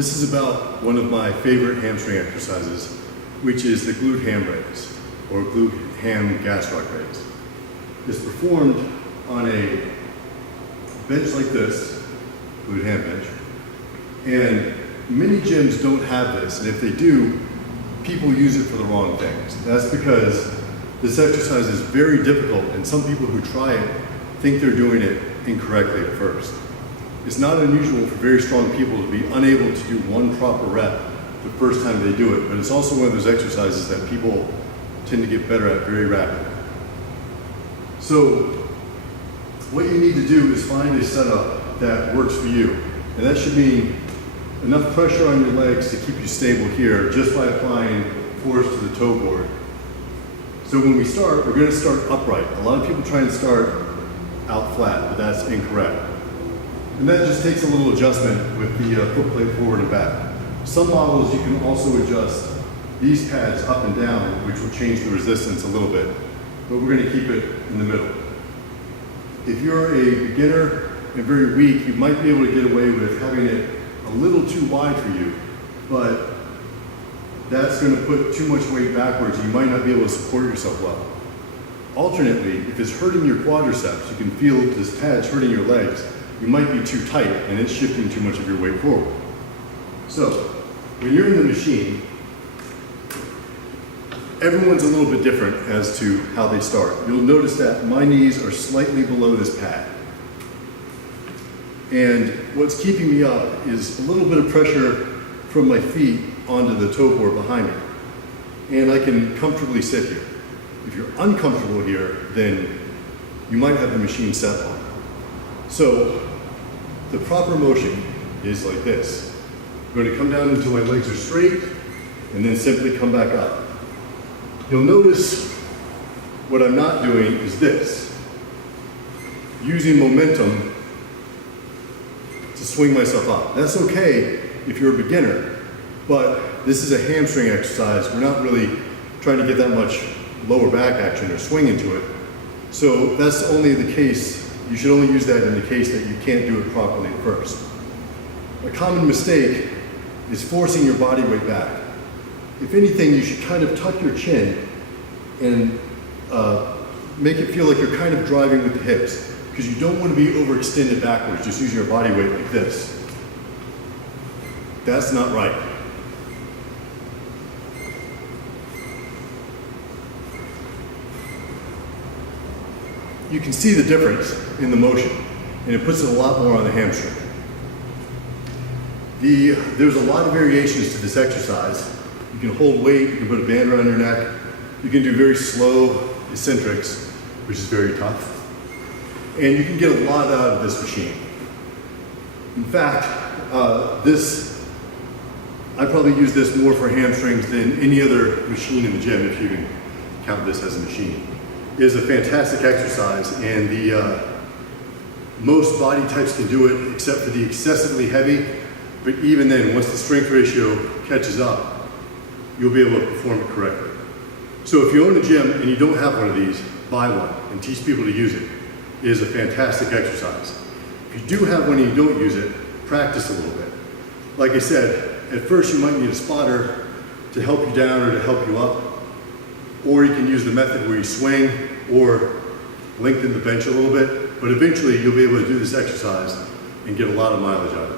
This is about one of my favorite hamstring exercises, which is the glute ham raise, or glute ham gastroc raise. It's performed on a bench like this, glute ham bench, and many gyms don't have this, and if they do, people use it for the wrong things. That's because this exercise is very difficult, and some people who try it think they're doing it incorrectly at first. It's not unusual for very strong people to be unable to do one proper rep the first time they do it, but it's also one of those exercises that people tend to get better at very rapidly. So what you need to do is find a setup that works for you, and that should mean enough pressure on your legs to keep you stable here just by applying force to the toe board. So when we start, we're going to start upright. A lot of people try and start out flat, but that's incorrect. And that just takes a little adjustment with the foot plate forward and back. Some models you can also adjust these pads up and down, which will change the resistance a little bit, but we're going to keep it in the middle. If you're a beginner and very weak, you might be able to get away with having it a little too wide for you, but that's going to put too much weight backwards and you might not be able to support yourself well. Alternately, if it's hurting your quadriceps, you can feel this pad's hurting your legs, you might be too tight and it's shifting too much of your weight forward. So, when you're in the machine, everyone's a little bit different as to how they start. You'll notice that my knees are slightly below this pad. And what's keeping me up is a little bit of pressure from my feet onto the toe board behind me. And I can comfortably sit here. If you're uncomfortable here, then you might have the machine set on. So the proper motion is like this. I'm going to come down until my legs are straight and then simply come back up. You'll notice what I'm not doing is this. Using momentum to swing myself up. That's okay if you're a beginner, but this is a hamstring exercise. We're not really trying to get that much lower back action or swing into it. So that's only the case, you should only use that in the case that you can't do it properly at first. A common mistake is forcing your body weight back. If anything, you should kind of tuck your chin and make it feel like you're kind of driving with the hips, because you don't want to be overextended backwards, just using your body weight like this. That's not right. You can see the difference in the motion, and it puts it a lot more on the hamstring. There's a lot of variations to this exercise. You can hold weight, you can put a band around your neck, you can do very slow eccentrics, which is very tough, and you can get a lot out of this machine. In fact, I probably use this more for hamstrings than any other machine in the gym, if you can count this as a machine. It is a fantastic exercise, and most body types can do it except for the excessively heavy, but even then, once the strength ratio catches up, you'll be able to perform it correctly. So if you own a gym and you don't have one of these, buy one and teach people to use it. It is a fantastic exercise. If you do have one and you don't use it, practice a little bit. Like I said, at first you might need a spotter to help you down or to help you up, or you can use the method where you swing or lengthen the bench a little bit, but eventually you'll be able to do this exercise and get a lot of mileage out of it.